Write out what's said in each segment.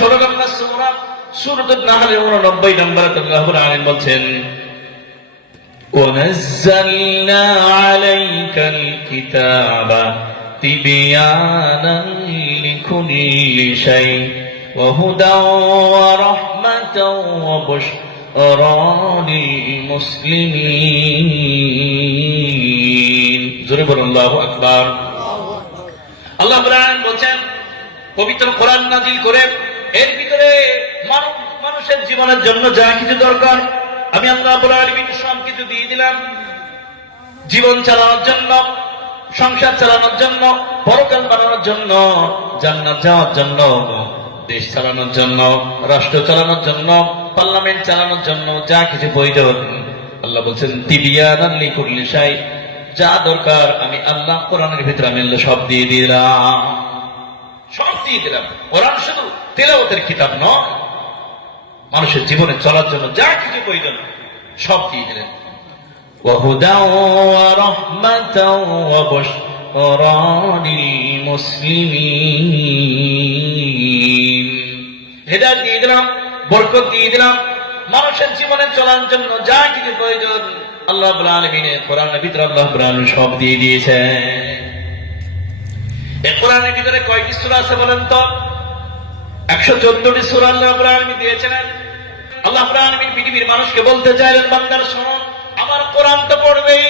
16 নম্বর সূরা সূরাতুন নাহলের 89 নম্বরে আল্লাহ রাব্বুল আলামিন বলছেন وَنَزَّلْنَا عَلَيْكَ الْكِتَابَ تِبْيَانًا لِكُلِّ شَيْءٍ وَهُدًى وَرَحْمَةً وَبُشْرَى لِلْمُسْلِمِينَ জোরে বলুন আল্লাহু আকবার। আল্লাহ রাব্বুল আলামিন বলেন পবিত্র কোরআন নাযিল করে এর ভিতরে মানুষের জীবনের জন্য যা কিছু দরকার আমি আল্লাহ রাব্বুল আলামিন সব কিছু দিয়ে দিলাম। জীবন চালানোর জন্য, সংসার চালানোর জন্য, পরকাল বানানোর জন্য, জান্নাত যাওয়ার জন্য, দেশ চালানোর জন্য, রাষ্ট্র চালানোর জন্য, পার্লামেন্ট চালানোর জন্য যা কিছু প্রয়োজন আল্লাহ বলছেন তিবিয়ানান লিকুল্লি শাই, যা দরকার আমি আল্লাহ কোরআনের ভিতরে আমি আল্লাহ সব দিয়ে দিলাম, সব দিয়ে দিলাম। কোরআন শুধু তেলাওয়াতের কিতাব নয়, মানুষের জীবনে চলার জন্য যা কিছু প্রয়োজন সব দিয়ে দিলেন। وَهُدًى وَرَحْمَةً وَبُشْرَى لِلْمُسْلِمِينَ হেদায়েত দিয়ে দিলাম, বরকত দিয়ে দিলাম। মানুষের জীবনে চলার জন্য যা কিছু প্রয়োজন আল্লাহ রাব্বুল আলামিনের কোরআনের ভিতরে আল্লাহ রাব্বুল আলামিন সব দিয়ে দিয়েছেন। এই কোরআনের ভিতরে কয়টি সূরা আছে বলেন তো? 114টি সূরা আল্লাহ রাব্বুল আলামিন দিয়েছেন। আল্লাহ রাব্বুল আলামিন পৃথিবীর মানুষকে বলতে চাইলেন, বান্দারা শোনো, আমার কোরআন তো পড়বেই,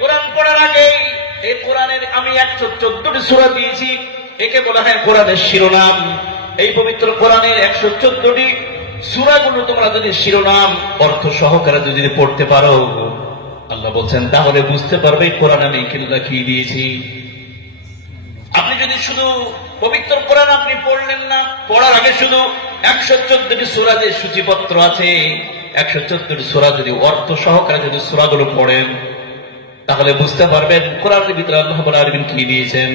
কোরআন পড়ার আগে এই কোরআনের আমি 114টি সূরা দিয়েছি, একে বলা হয় কোরআনের শিরোনাম। এই পবিত্র কোরআনের 114টি সূরাগুলো তোমরা যদি শিরোনাম অর্থ সহকারে যদি পড়তে পারো, আল্লাহ বলছেন তাহলে বুঝতে পারবে কোরআন আমি কিল্লা কি দিয়েছি। আপনি যদি শুধু পবিত্র কোরআন আপনি পড়লেন না, পড়ার আগে শুধু 114টি সূরা যে সূচিপত্র আছে 114টি সূরা যদি অর্থ সহকারে যদি সূরাগুলো পড়েন তাহলে বুঝতে পারবেন কোরআনের ভিতরে আল্লাহ রাব্বুল আলামিন কি দিয়েছেন।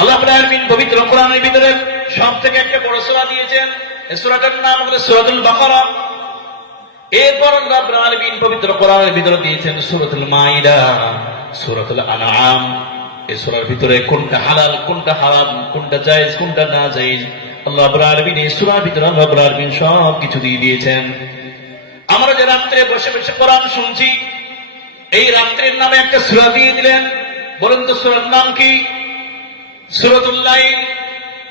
আল্লাহ রাব্বুল আলামিন পবিত্র কোরআনের ভিতরে সবথেকে একটা বড় সূরা দিয়েছেন। এই সূরাটার নাম হলো সূরাতুল বাকারা। এরপর আল্লাহ রাব্বুল আলামিন পবিত্র কোরআনের ভিতরে দিয়েছেন সূরাতুল মাইদা, সূরাতুল আনআম। এই সূরার ভিতরে কোনটা হালাল, কোনটা হারাম, কোনটা জায়েজ, কোনটা না জায়েজ আল্লাহ রাব্বুল আলামিন এই সূরার ভিতরে আল্লাহ রাব্বুল আলামিন সব কিছু দিয়ে দিয়েছেন। আমরা যে রাত্রে বসে বসে কোরআন শুনছি, এই রাত্রের নামে একটা সূরা দিয়ে দিলেন। বলুন তো সূরার নাম কি? সূরাতুল লাইল।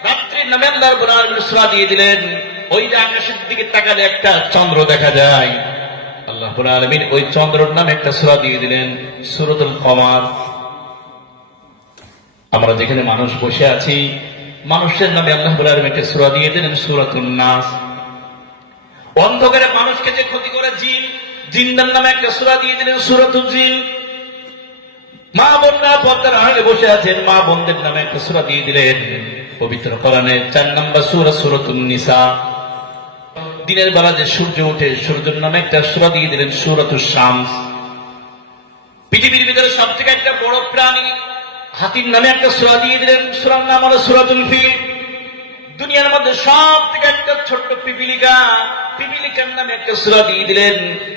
রাত্রির নামে আল্লাহ রাব্বুল আলামিন সূরা দিয়ে দিলেন। ওই যে আকাশের দিকে তাকালে একটা চন্দ্র দেখা যায়, আল্লাহ রাব্বুল আলামিন ওই চন্দ্রের নামে একটা সূরা দিয়ে দিলেন সূরাতুল কমার। আমরা যেখানে মানুষ বসে আছি, মানুষের নামে আল্লাহ রাব্বুল আলামিন একটা সূরা দিয়ে দিলেন সূরাতুন নাস। অন্ধকারে মানুষকে যে ক্ষতি করে জিন, জিনদের নামে একটা সূরা দিয়ে দিলেন সূরাতুল জিন। মা বোনরা পর্দার আড়ালে বসে আছেন, মা বোনদের নামে একটা সূরা দিয়ে দিলেন পবিত্র কোরআনের 4 নম্বর সূরা সূরাতুন নিসা। দিনের বেলা যে সূর্য ওঠে, সূর্যের নামে একটা সূরা দিয়ে দিলেন সূরাতুশ শামস। পৃথিবীর ভিতরে সবথেকে একটা বড় প্রাণী হাতির নামে একটা সূরা দিয়ে দিলেন, সূরার নাম হলো সূরাতুল ফিল। দুনিয়ার মধ্যে সবথেকে একটা ছোট্ট পিপিলিকা, পিপিলিকার নামে একটা সূরা দিয়ে দিলেন,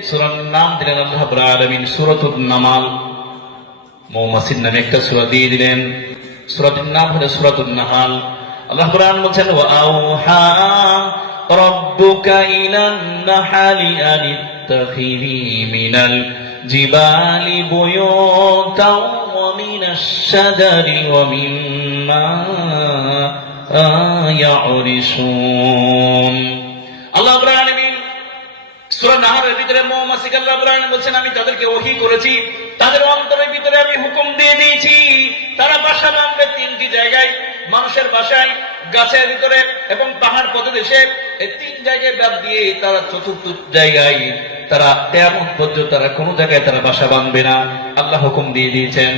সূরার নাম দিলেন আল্লাহ রাব্বুল আলামিন সূরাতুন নামাল। মৌমাছির নামে একটা সূরা দিয়ে দিলেন, সূরাটির নাম হলো সূরাতুন নাহাল। আল্লাহ কোরআন বলেন ওয়া আওহা রাব্বুকা ইলান নাহালি আনিত্তাখিযি মিনাল জিবালি বুয়ুতাও ওয়া মিনাশ শাজারি ওয়া মিম্মা ইয়ারিসুন। আল্লাহ রাব্বুল আলামিন সূরা নাহলের ভিতরে মৌমাছিকে আল্লাহ রাব্বুল আলামিন বলেন আমি তাদেরকে ওহী করেছি, তাদের অন্তরের ভিতরে আমি হুকুম দিয়ে দিয়েছি, তারা বাসা বাঁধবে 3টি জায়গায়, মানুষের বাসায়, গাছের ভিতরে এবং পাহাড় পদদেশে। এই 3 জায়গায় বাদ দিয়ে তারা চতুর্থ জায়গায় তারা কিয়ামত পর্যন্ত তারা কোনো জায়গায় তারা বাসা বাঁধবে না, আল্লাহ হুকুম দিয়ে দিয়েছেন।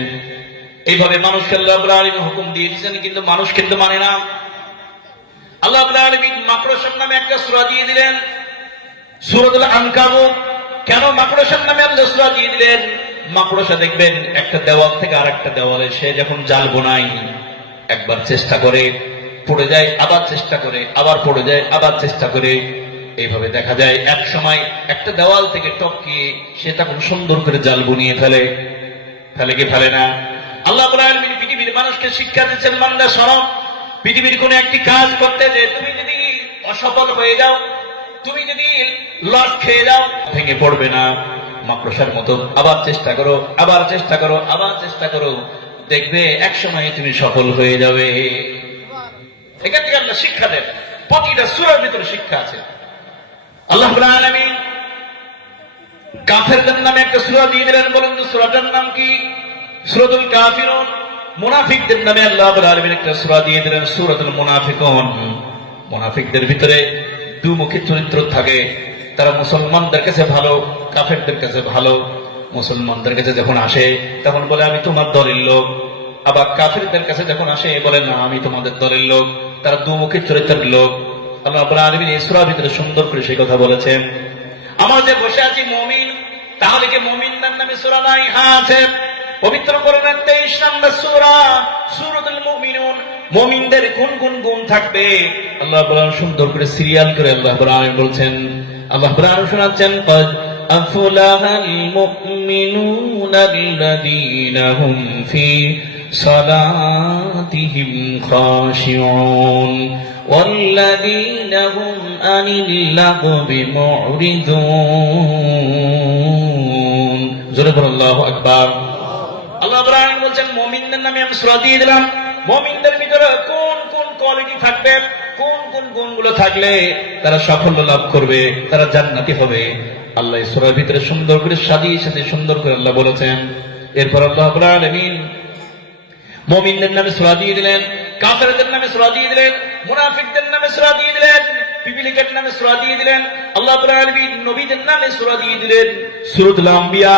এইভাবে মানুষকে আল্লাহ রাব্বুল আলামিন হুকুম দিয়ে দিয়েছেন, কিন্তু মানুষ কিন্তু মানে না। আল্লাহ রাব্বুল আলামিন মাকড়সার নামে একটা সূরা দিয়ে দিলেন সূরাতুল আনকাবুত। কেন মাকড়সার নামে আল্লাহ সূরা দিয়ে দিলেন? মাকড়সা দেখবেন একটা দেওয়াল থেকে আরেকটা দেওয়ালে সে যখন জাল বোনায়, একবার চেষ্টা করে পড়ে যায়, আবার চেষ্টা করে, আবার পড়ে যায়, আবার চেষ্টা করে। এইভাবে দেখা যায় এক সময় একটা দেওয়াল থেকে টপকিয়ে সে তখন সুন্দর করে জাল বুনিয়ে ফেলে। ফেলে কি ফেলে না? আল্লাহ রাব্বুল আলামিন পৃথিবীর মানুষকে শিক্ষা দিচ্ছেন, বান্দা শোনো, পৃথিবীর কোন একটি কাজ করতে যে তুমি যদি অসফল হয়ে যাও, তুমি যদি লস খেয়ে যাও, ভেঙে পড়বে না, মাকড়সার মতো আবার চেষ্টা করো, আবার চেষ্টা করো, আবার চেষ্টা করো, দেখবে একসময় তুমি সফল হয়ে যাবে। এখান থেকে আল্লাহ শিক্ষা দেন, প্রতিটা সূরার ভিতরে শিক্ষা আছে। আল্লাহ রাব্বুল আলামিন কাফেরদের নামে একটা সূরা দিয়ে দিলেন। বলুন তো সূরাটার নাম কি? সূরাতুল কাফিরুন। মুনাফিকদের নামে আল্লাহ রাব্বুল আলামিন একটা সূরা দিয়ে দিলেন, সূরাতুল মুনাফিকুন। মুনাফিকদের ভিতরে দুমুখী চরিত্র থাকে। তারা মুসলমানদের কাছে ভালো, কাফেরদের কাছে ভালো। মুসলমানদের কাছে যখন আসে তখন বলে আমি তোমার দলের লোক, আবার কাফেরদের কাছে যখন আসে বলে না আমি তোমাদের দলের লোক। তারা দুমুখী চরিত্রের লোক। আল্লাহ রাব্বুল আলামিন এই সূরার ভিতরে সুন্দর করে সেই কথা বলেছেন। আমরা যে বসে আছি মুমিন, তাহলে কি মুমিনদের নামে সূরা নাই? হ্যাঁ আছে। পবিত্র কোরআনের 23 নম্বর সূরা সূরাতুল মুমিনুন। মুমিনদের কোন কোন গুণ থাকবে আল্লাহ বলেন, সুন্দর করে সিরিয়াল করে আল্লাহ রাব্বুল বলছেন। আল্লাহ রাব্বুল শোনাচ্ছেন, ক্বাদ আফলাহাল মুমিনুনা আল্লাযীনা হুম ফি সালাতিহিম খাশিউন ওয়াল্লাযীনা হুম আনিল লাগবি মুরিদুন। জোরে বলুন আল্লাহু আকবার। আল্লাহ রাব্বুল বলছেন মুমিনদের নামে আমি সূরা দিয়ে দিলাম। মুমিনদের ভিতরে কোন কোন কোয়ালিটি থাকবে, কোন কোন গুণগুলো থাকলে তারা সাফল্য লাভ করবে, তারা জান্নাতি হবে, আল্লাহ এই সূরার ভিতরে সুন্দর করে সাজিয়ে সাজিয়ে সুন্দর করে আল্লাহ বলেছেন। এরপর আল্লাহ রাব্বুল আলামিন মুমিনদের নামে সূরা দিয়ে দিলেন, কাফেরদের নামে সূরা দিয়ে দিলেন, মুনাফিকদের নামে সূরা দিয়ে দিলেন, পিপিলিকের নামে সূরা দিয়ে দিলেন। আল্লাহ রাব্বুল আলামিন নবীদের নামে সূরা দিয়ে দিলেন, সূরাতুল আম্বিয়া।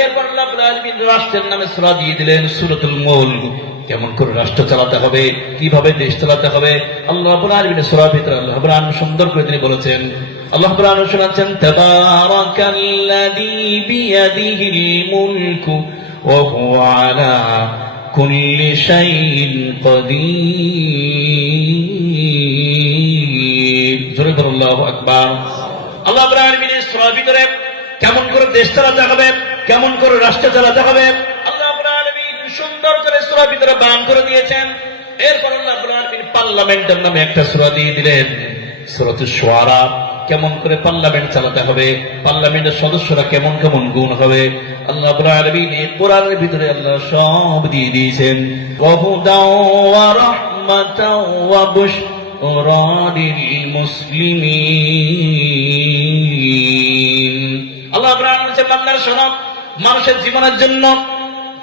এরপর আল্লাহ রাব্বুল আলামিন রাষ্ট্রের নামে সূরা দিয়ে দিলেন, সূরাতুল মুলক। কেমন করে রাষ্ট্র চালাতে হবে, কিভাবে দেশ চালাতে হবে, আল্লাহ রাব্বুল আলামিনের সূরার ভিতরে আল্লাহ রাব্বুল আলামিন সুন্দর করে তিনি বলেছেন। আল্লাহ রাব্বুল আলামিন শোনাচ্ছেন, তাবারাকাল্লাযী বিয়াদিহিল মুলকু ওয়া হুয়া আলা কুল্লি শাইইন কাদির। জোরে বলুন আল্লাহু আকবার। আল্লাহ রাব্বুল আলামিনের সূরার ভিতরে কেমন করে দেশ চালাতে হবে, কেমন করে রাষ্ট্র চালাতে হবে আল্লাহ রাব্বুল আলামিন সুন্দর করে সূরার ভিতরে বয়ান করে দিয়েছেন। এরপর আল্লাহ রাব্বুল আলামিন পার্লামেন্টের নামে একটা সূরা দিয়ে দিলেন, সূরাতুশ শুআরা। কেমন করে পার্লামেন্ট চালাতে হবে, পার্লামেন্টের সদস্যরা কেমন কেমন গুণ হবে আল্লাহ রাব্বুল আলামিন এই কোরআনের ভিতরে আল্লাহ সব দিয়ে দিয়েছেন। ওয়া হুদাও ওয়া রাহমাতাও ওয়া বুশরা লিল মুসলিমিন। আল্লাহ রাব্বুল আলামিন বলেন, বান্দারা শোনো, মানুষের জীবনের জন্য,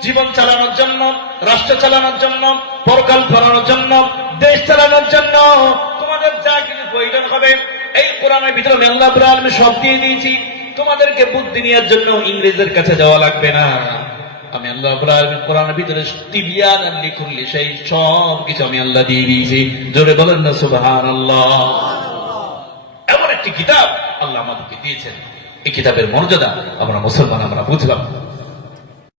জীবন চালানোর জন্য, রাষ্ট্র চালানোর জন্য, পরকাল চালানোর জন্য, দেশ চালানোর জন্য তোমাদের যা কিছু প্রয়োজন হবে এই কোরআনের ভিতরে আমি আল্লাহ রাব্বুল আলামিন সব দিয়ে দিয়েছি। তোমাদেরকে বুদ্ধি নেওয়ার জন্য ইংরেজের কাছে যাওয়া লাগবে না। আমি আল্লাহ রাব্বুল আলামিন কোরআনের ভিতরে তিবিয়ানান লিকুল্লি শাই, সব কিছু আমি আল্লাহ দিয়ে দিয়েছি। জোরে বলেন না সুবহানাল্লাহ। এমন একটি কিতাব আল্লাহ আমাদেরকে দিয়েছেন, এই কিতাবের মর্যাদা আমরা মুসলমান আমরা বুঝলাম।